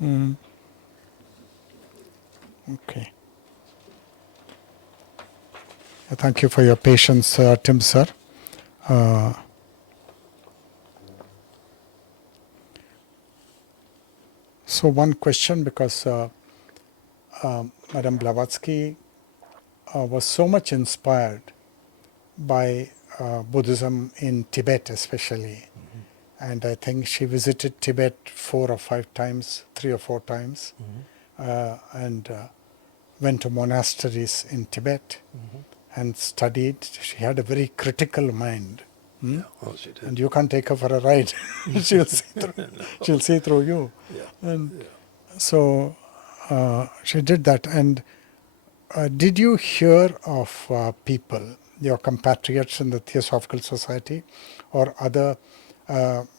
Okay. Thank you for your patience, Tim sir. So one question, because Madame Blavatsky was so much inspired by Buddhism in Tibet especially. And I think she visited Tibet 4 or 5 times, 3 or 4 times, and went to monasteries in Tibet and studied. She had a very critical mind. Yeah, well, she did. And you can't take her for a ride. she'll see through you. Yeah. And Yeah. so she did that. And did you hear of people, your compatriots in the Theosophical Society or other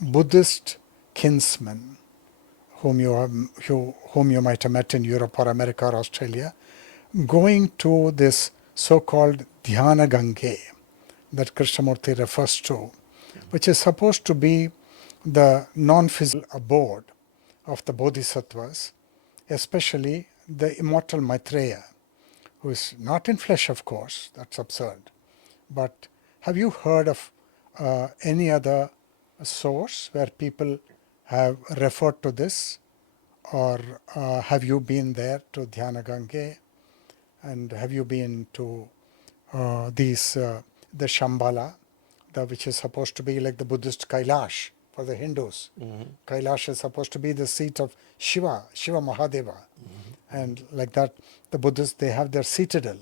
Buddhist kinsmen whom you might have met in Europe or America or Australia, going to this so-called Dhyana Gange that Krishnamurti refers to, which is supposed to be the non-physical abode of the bodhisattvas, especially the immortal Maitreya, who is not in flesh, of course, that's absurd. But have you heard of any other source where people have referred to this? Or have you been there to Dhyana Gange? And have you been to the Shambhala, which is supposed to be like the Buddhist Kailash for the Hindus? Kailash is supposed to be the seat of Shiva Mahadeva. And like that, the Buddhists, they have their citadel,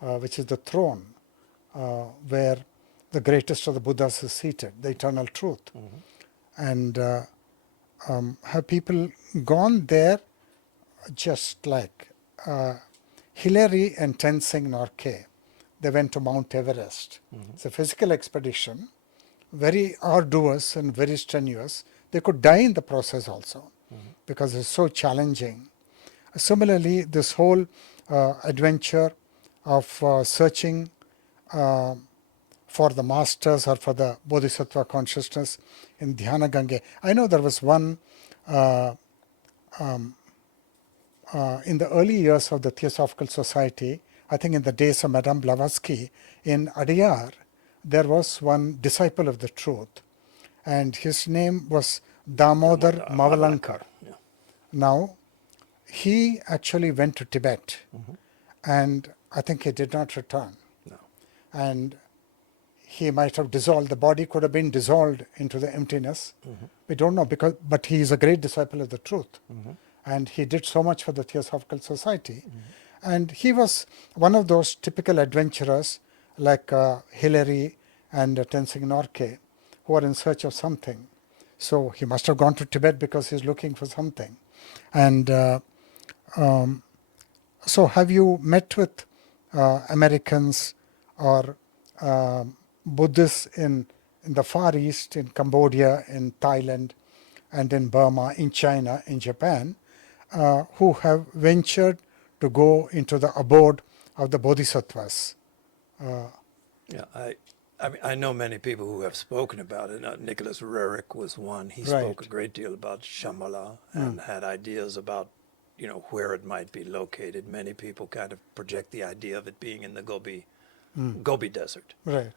which is the throne, where the greatest of the Buddhas is seated, the eternal truth. And have people gone there just like Hillary and Tenzing Norgay? They went to Mount Everest. It's a physical expedition, very arduous and very strenuous. They could die in the process also because it's so challenging. Similarly, this whole adventure of searching for the masters or for the bodhisattva consciousness in Dhyana Gange. I know there was one in the early years of the Theosophical Society, I think in the days of Madame Blavatsky, in Adyar, there was one disciple of the truth, and his name was Damodar Mavalankar. Yeah. Now, he actually went to Tibet, and I think he did not return. No. And he might have dissolved, the body could have been dissolved into the emptiness. We don't know, but he is a great disciple of the truth. And he did so much for the Theosophical Society. And he was one of those typical adventurers like Hillary and Tenzing Norgay, who are in search of something. So he must have gone to Tibet because he's looking for something. And so have you met with Americans or Buddhists in the Far East, in Cambodia, in Thailand, and in Burma, in China, in Japan, who have ventured to go into the abode of the bodhisattvas? Yeah, I mean, I know many people who have spoken about it. Nicholas Roerich was one. He spoke a great deal about Shambhala and had ideas about, where it might be located. Many people kind of project the idea of it being in the Gobi Desert. Right.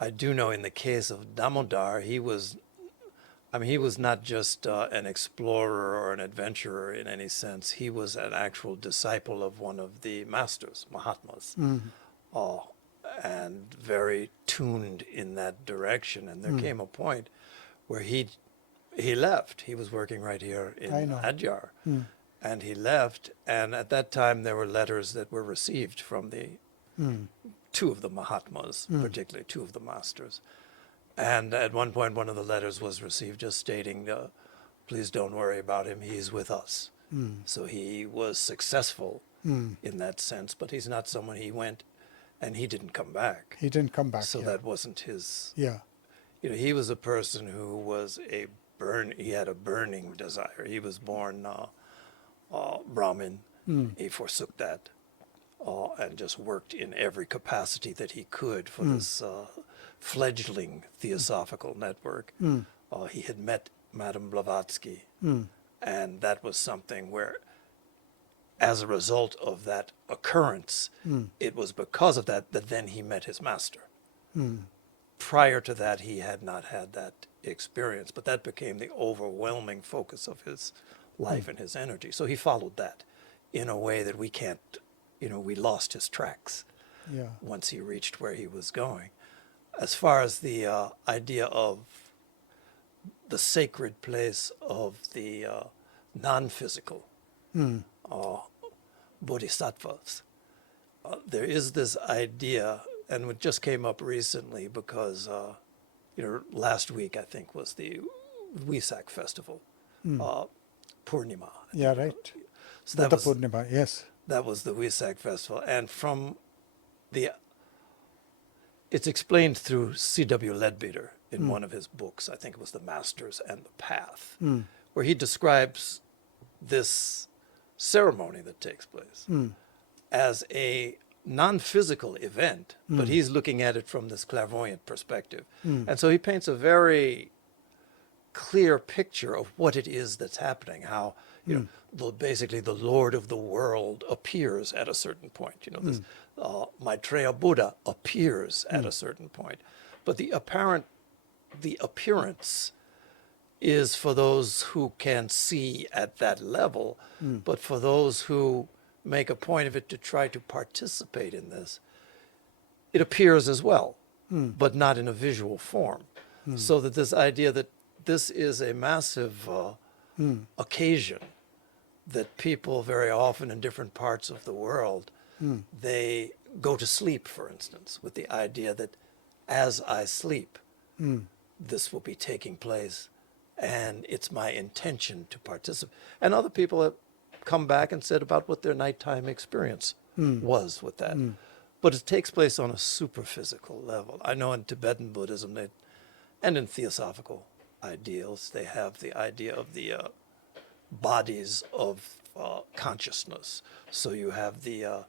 I do know in the case of Damodar, he was not just an explorer or an adventurer in any sense. He was an actual disciple of one of the masters, Mahatmas, and very tuned in that direction. And there came a point where he left. He was working right here in Adyar, and he left. And at that time, there were letters that were received from the two of the Mahatmas, particularly two of the masters. And at one point, one of the letters was received just stating, please don't worry about him, he's with us. So he was successful in that sense, but he's not someone, he went and he didn't come back. He didn't come back. So that wasn't his. Yeah. He was a person who was he had a burning desire. He was born Brahmin. He forsook that and just worked in every capacity that he could for this fledgling theosophical network. He had met Madame Blavatsky And that was something where, as a result of that occurrence, it was because of that that then he met his master. Prior to that, he had not had that experience, but that became the overwhelming focus of his life and his energy. So he followed that in a way that we can't, we lost his tracks once he reached where he was going. As far as the idea of the sacred place of the non-physical bodhisattvas, there is this idea, and it just came up recently because, last week I think was the Wesak festival, Purnima. Yeah, right. So that Buddha was, Purnima, yes. that was the Wesak festival. And it's explained through C.W. Leadbeater in one of his books, I think it was The Masters and the Path, where he describes this ceremony that takes place as a non-physical event, but he's looking at it from this clairvoyant perspective. And so he paints a very clear picture of what it is that's happening, how basically the Lord of the world appears at a certain point. This Maitreya Buddha appears at a certain point. But the appearance is for those who can see at that level, but for those who make a point of it to try to participate in this, it appears as well, but not in a visual form. So that this idea that this is a massive occasion that people very often in different parts of the world, they go to sleep, for instance, with the idea that as I sleep, this will be taking place, and it's my intention to participate. And other people have come back and said about what their nighttime experience was with that. But it takes place on a super-physical level. I know in Tibetan Buddhism, and in theosophical ideals, they have the idea of the bodies of consciousness. So you have the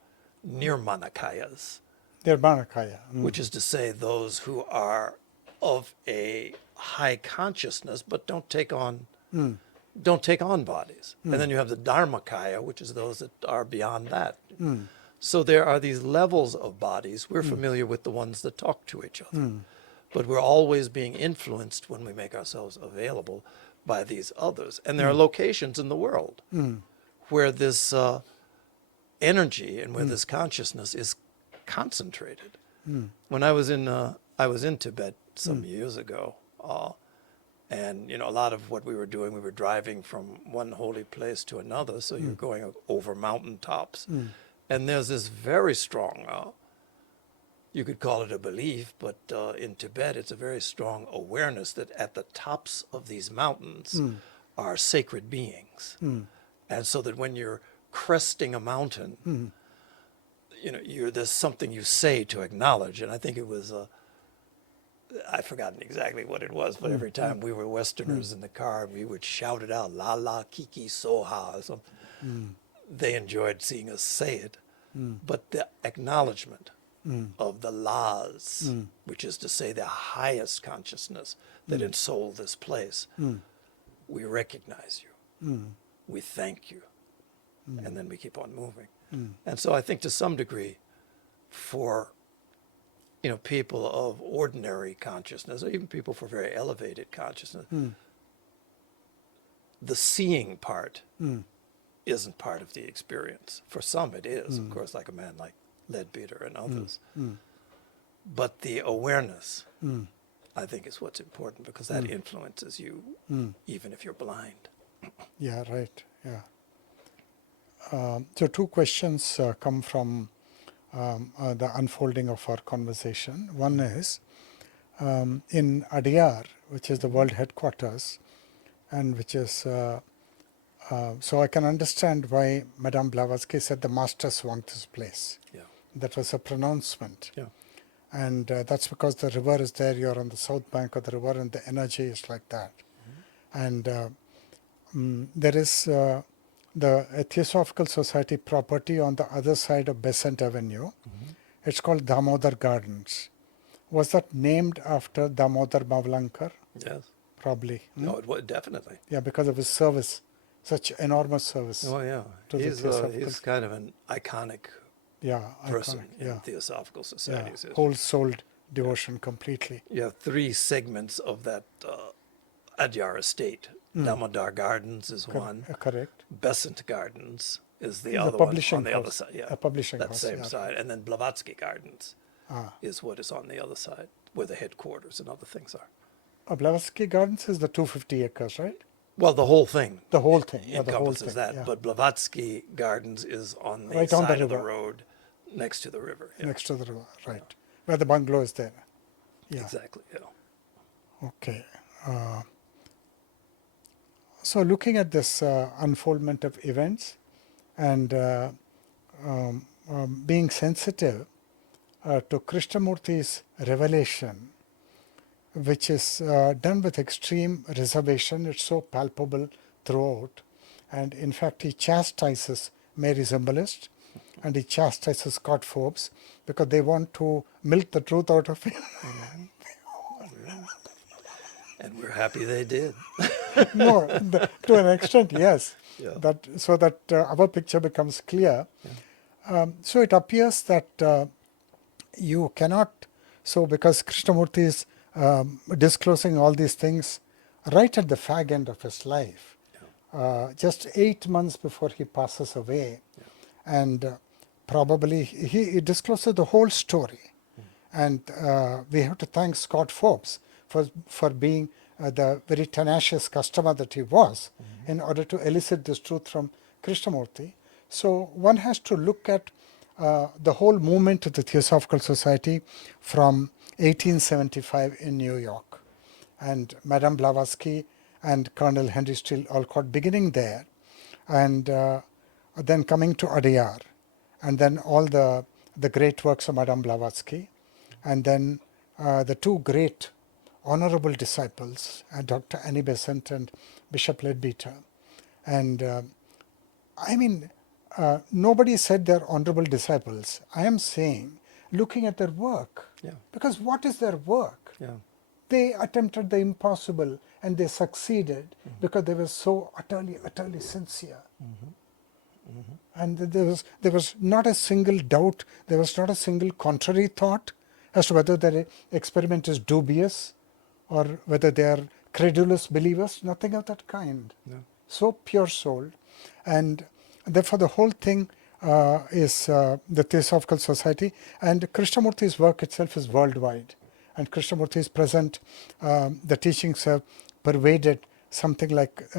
Nirmanakayas, Nirmanakaya. which is to say those who are of a high consciousness but don't take on bodies. And then you have the Dharmakaya, which is those that are beyond that. So there are these levels of bodies. We're familiar with the ones that talk to each other. But we're always being influenced when we make ourselves available by these others. And there are locations in the world where this energy and where this consciousness is concentrated. When I was in Tibet some years ago, and a lot of what we were doing, we were driving from one holy place to another, so you're going over mountaintops. And there's this very strong, you could call it a belief, but in Tibet it's a very strong awareness that at the tops of these mountains are sacred beings. And so that when you're cresting a mountain, there's something you say to acknowledge. And I think it was, I've forgotten exactly what it was, but every time we were Westerners in the car, we would shout it out, la la kiki soha or something. They enjoyed seeing us say it. But the acknowledgement of the laws, which is to say the highest consciousness that ensouled this place, we recognize you, we thank you, and then we keep on moving. And so I think to some degree, for people of ordinary consciousness, or even people for very elevated consciousness, the seeing part isn't part of the experience. For some it is, of course, like a man like Leadbeater and others. But the awareness, I think, is what's important, because that influences you, even if you're blind. Yeah, right. Yeah. So two questions come from the unfolding of our conversation. One is, in Adyar, which is the world headquarters, and which is, so I can understand why Madame Blavatsky said the masters want this place. Yeah. That was a pronouncement. Yeah. And that's because the river is there, you're on the south bank of the river, and the energy is like that. And there is the Theosophical Society property on the other side of Besant Avenue. It's called Damodar Gardens. Was that named after Damodar Mavlankar? Yes. Probably. No, it was definitely. Yeah, because of his service such enormous service Oh yeah, to the Theosophical. he's kind of an iconic Yeah, person iconic. in Yeah, Theosophical yeah, Society's history. whole-souled devotion completely. You have three segments of that Adyar estate. Damodar Gardens is one. Correct. Besant Gardens is the It's a other one on publishing the other house. side. Yeah, A publishing that house. same Yeah. side. And then Blavatsky Gardens Ah. is what is on the other side, where the headquarters and other things are. Blavatsky Gardens is the 250 acres, right? Well, the whole thing The whole thing. Yeah, the whole encompasses thing. that, Yeah. but Blavatsky Gardens is on the Right on the side of the river. road next to the river. Yeah, Next to the river, right? Where the bungalow is there. Yeah. exactly. Yeah. Okay. So looking at this unfoldment of events and being sensitive to Krishnamurti's revelation, which is done with extreme reservation. It's so palpable throughout. And in fact, he chastises Mary Zymbalist and he chastises Scottphobes because they want to milk the truth out of him. And we're happy they did. No, to an extent, yes. Yeah. So that our picture becomes clear. So it appears that you cannot, so because Krishnamurti is disclosing all these things right at the fag end of his life, just 8 months before he passes away, and probably he discloses the whole story. And we have to thank Scott Forbes for being the very tenacious customer that he was in order to elicit this truth from Krishnamurti. So one has to look at the whole movement of the Theosophical Society from 1875 in New York. And Madame Blavatsky and Colonel Henry Steele Olcott beginning there, and then coming to Adyar, and then all the great works of Madame Blavatsky, and then the two great honorable disciples, Dr. Annie Besant and Bishop Leadbeater. And I mean, nobody said they're honorable disciples. I am saying, looking at their work, because what is their work? They attempted the impossible and they succeeded because they were so utterly sincere. And there was not a single doubt, there was not a single contrary thought as to whether their experiment is dubious or whether they are credulous believers, nothing of that kind. So pure soul. And therefore the whole thing is the Theosophical Society, and Krishnamurti's work itself is worldwide. And Krishnamurti's present, the teachings have pervaded something like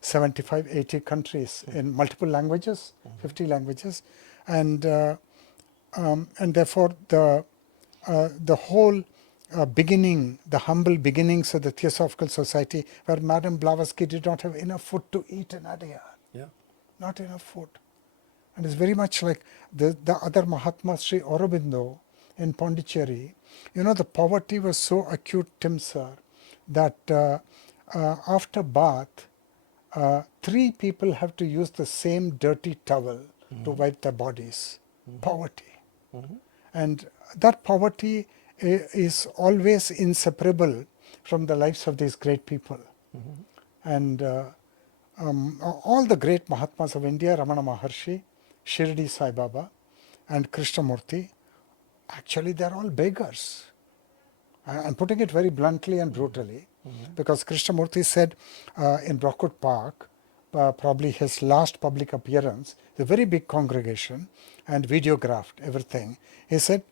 75, 80 countries in multiple languages, 50 languages. And therefore the whole beginning, the humble beginnings of the Theosophical Society, where Madame Blavatsky did not have enough food to eat in Adyar. Not enough food. And it's very much like the other Mahatma, Sri Aurobindo in Pondicherry. You know, the poverty was so acute, Tim sir, that after bath, 3 people have to use the same dirty towel to wipe their bodies. Poverty. And that poverty is always inseparable from the lives of these great people. And all the great Mahatmas of India, Ramana Maharshi, Shirdi Sai Baba, and Krishnamurti, actually they're all beggars. I'm putting it very bluntly and brutally, because Krishnamurti said in Brockwood Park, probably his last public appearance, a very big congregation, and videographed everything. He said,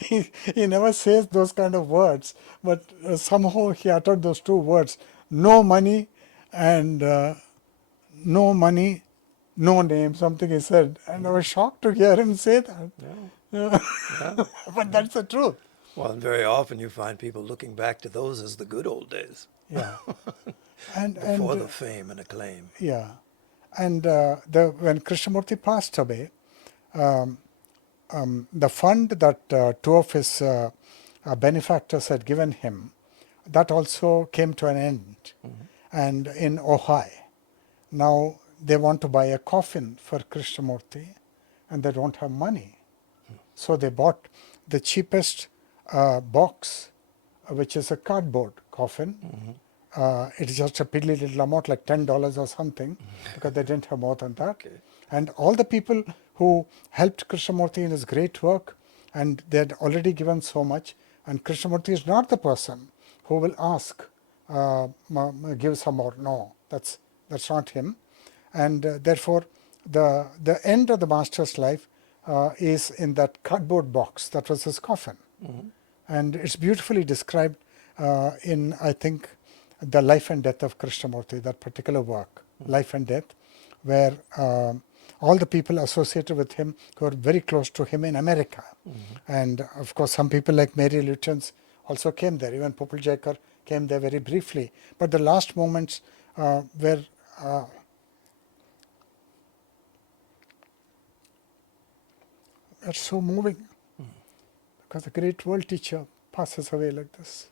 he never says those kind of words, but somehow he uttered those 2 words, no money and no money, no name, something he said. And I was shocked to hear him say that. But that's the truth. Well, and very often you find people looking back to those as the good old days. Yeah. And Before the fame and acclaim. Yeah. And when Krishnamurti passed away, the fund that 2 of his benefactors had given him, that also came to an end. And in Ojai, now they want to buy a coffin for Krishnamurti and they don't have money. So they bought the cheapest box, which is a cardboard coffin, it is just a piddly little amount, like $10 or something, because they didn't have more than that. Okay. And all the people who helped Krishnamurti in his great work, and they had already given so much, and Krishnamurti is not the person who will ask, give some more. No, that's not him. And therefore, the end of the master's life is in that cardboard box. That was his coffin. And it's beautifully described in, I think, the life and death of Krishnamurti, that particular work, Life and Death, where all the people associated with him who were very close to him in America. And of course, some people like Mary Lutens also came there. Even Popul Jaikar came there very briefly. But the last moments were are so moving, because a great world teacher passes away like this.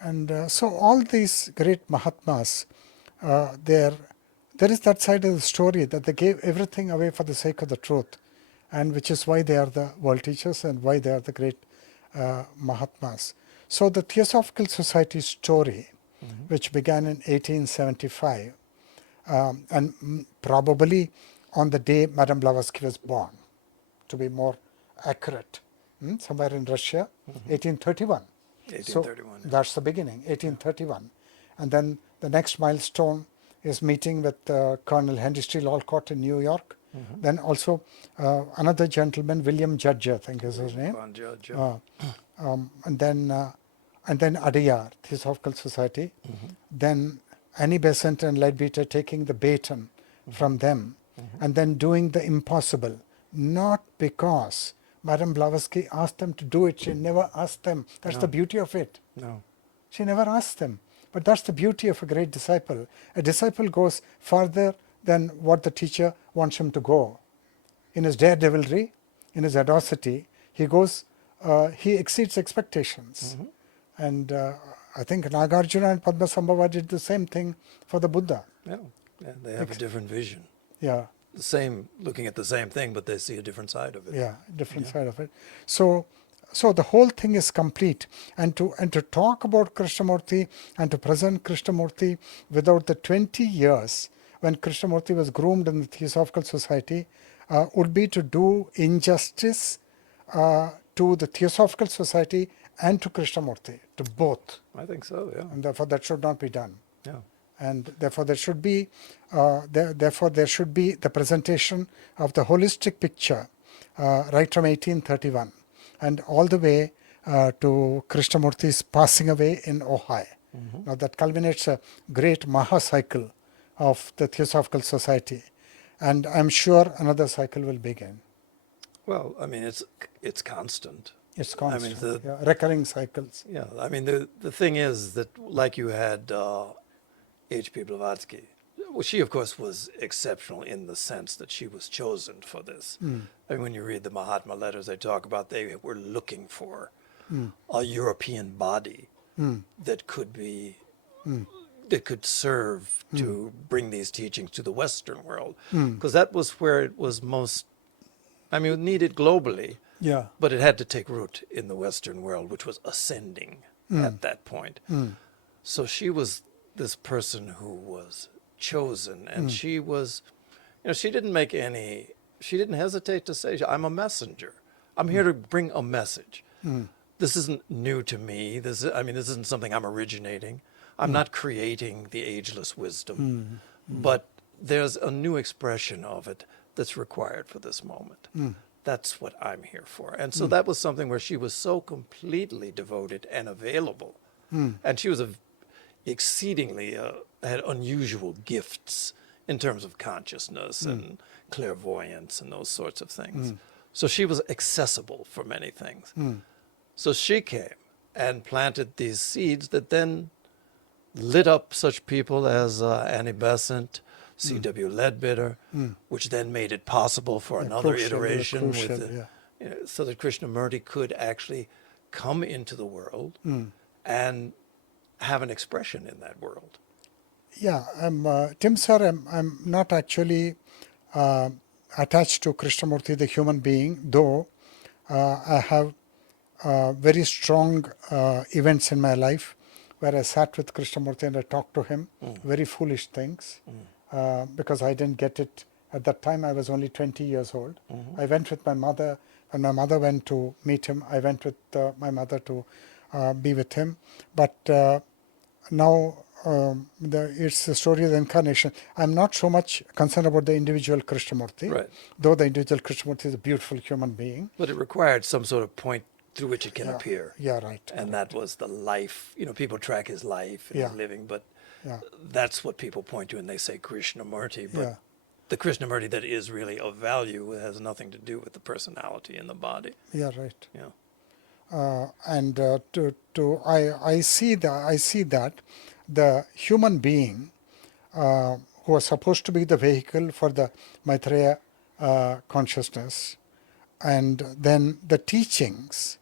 And so all these great Mahatmas, there is that side of the story that they gave everything away for the sake of the truth, and which is why they are the world teachers and why they are the great Mahatmas. So the Theosophical Society story, which began in 1875, and probably on the day Madame Blavatsky was born, to be more accurate, somewhere in Russia, 1831. 1831. So that's the beginning, 1831. And then the next milestone is meeting with Colonel Henry Steele Olcott in New York. Then also another gentleman, William Judge, I think is his name. Judge. And then Adiyar, Theosophical Society. Then Annie Besant and Leadbeater taking the baton from them, and then doing the impossible, not because Madame Blavatsky asked them to do it. She never asked them. That's the beauty of it. No. She never asked them. But that's the beauty of a great disciple. A disciple goes farther than what the teacher wants him to go. In his daredevilry, in his audacity, he goes, he exceeds expectations. And I think Nagarjuna and Padmasambhava did the same thing for the Buddha. Yeah. They have a different vision. Yeah. The same, looking at the same thing, but they see a different side of it. Yeah, different side of it. So the whole thing is complete. And to talk about Krishnamurti and to present Krishnamurti without the 20 years when Krishnamurti was groomed in the Theosophical Society would be to do injustice to the Theosophical Society and to Krishnamurti, to both. I think so, yeah. And therefore that should not be done. Yeah. And therefore there should be the presentation of the holistic picture right from 1831 and all the way to Krishnamurti's passing away in Ojai. Now that culminates a great Maha cycle of the Theosophical Society, and I'm sure another cycle will begin. Well, I mean, it's constant. It's constant, I mean, recurring cycles. Yeah, I mean, the thing is that, like you had H.P. Blavatsky, well, she, of course, was exceptional in the sense that she was chosen for this. I mean, when you read the Mahatma letters, they talk about they were looking for a European body that could be, that could serve to bring these teachings to the Western world. Because that was where it was most, I mean, it needed globally. Yeah. But it had to take root in the Western world, which was ascending at that point. So she was this person who was chosen, and she was, she didn't hesitate to say, I'm a messenger. I'm here to bring a message. This isn't new to me. This isn't something I'm originating. I'm not creating the ageless wisdom, but there's a new expression of it that's required for this moment. That's what I'm here for. And so that was something where she was so completely devoted and available. And she was exceedingly had unusual gifts in terms of consciousness and clairvoyance and those sorts of things. So she was accessible for many things. So she came and planted these seeds that then lit up such people as Annie Besant, C.W. Leadbeater, which then made it possible for another iteration so that Krishnamurti could actually come into the world and have an expression in that world. Yeah, Tim sir, I'm not actually attached to Krishnamurti, the human being, though I have very strong events in my life where I sat with Krishnamurti and I talked to him, very foolish things, because I didn't get it. At that time, I was only 20 years old. I went with my mother. When my mother went to meet him, I went with my mother to be with him. But now it's the story of the incarnation. I'm not so much concerned about the individual Krishnamurti, Right. though the individual Krishnamurti is a beautiful human being. But it required some sort of point through which it can appear. Yeah, right. And that was the life. You know, people track his life and his Yeah. living, but Yeah. that's what people point to when they say Krishnamurti. But Yeah. the Krishnamurti that is really of value has nothing to do with the personality in the body. Yeah, right. Yeah. And I see that the human being who was supposed to be the vehicle for the Maitreya consciousness, and then the teachings,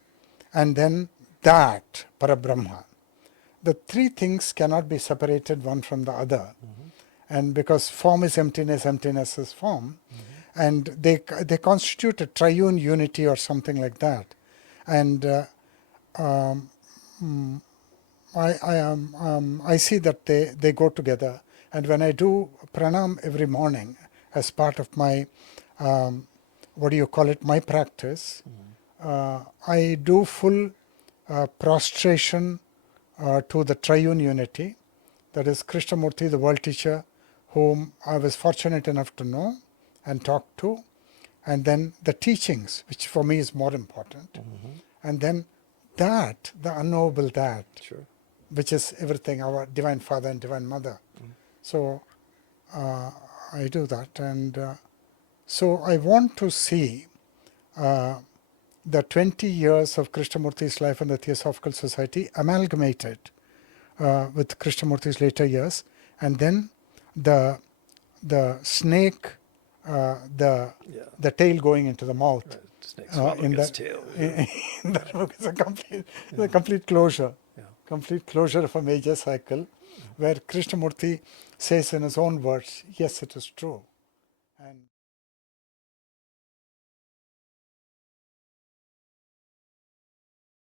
and then that Parabrahma. The three things cannot be separated one from the other. And because form is emptiness, emptiness is form, and they constitute a triune unity or something like that. And I see that they go together. And when I do pranam every morning as part of my my practice, I do full prostration to the triune unity, that is Krishnamurti, the world teacher, whom I was fortunate enough to know and talk to, and then the teachings, which for me is more important, and then that, the unknowable that, Sure. which is everything, our Divine Father and Divine Mother. So I do that, and so I want to see the 20 years of Krishnamurti's life in the Theosophical Society amalgamated with Krishnamurti's later years, and then the snake, the tail going into the mouth. Right. Snake swallowing its tail. Yeah. In that book is a complete closure, Yeah. complete closure of a major cycle, where Krishnamurti says in his own words, yes, it is true.